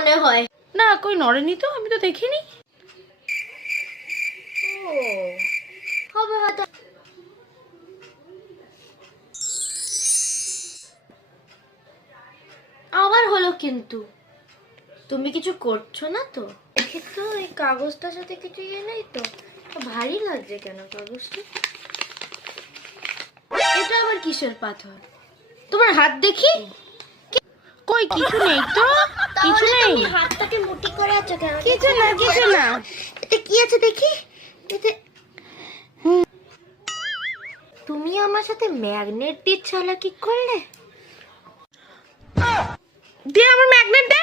মনে হয়। না কই নড়েনি তো, আমি তো দেখিনি। ও হবে হয়তো। আবার হলো কিন্তু। তুমি কিছু করছো না তো? কিন্তু এই কাগজটার সাথে কিছু ইয়ে নেই তো? ভারী লাগছে কেন কাগজটা? এটা আবার কিসের পাথর? তোমার হাত দেখি। কই কিছু নেই তো, কিছু তাহলে নেই। তুমি হাতটাকে মুঠি করে আছো কেন? কিছু না, কিছু না। এটা কি আছে দেখি। এতে তুমি আমার সাথে ম্যাগনেট দিয়ে চালাকি করলে? দে আমার ম্যাগনেট দে।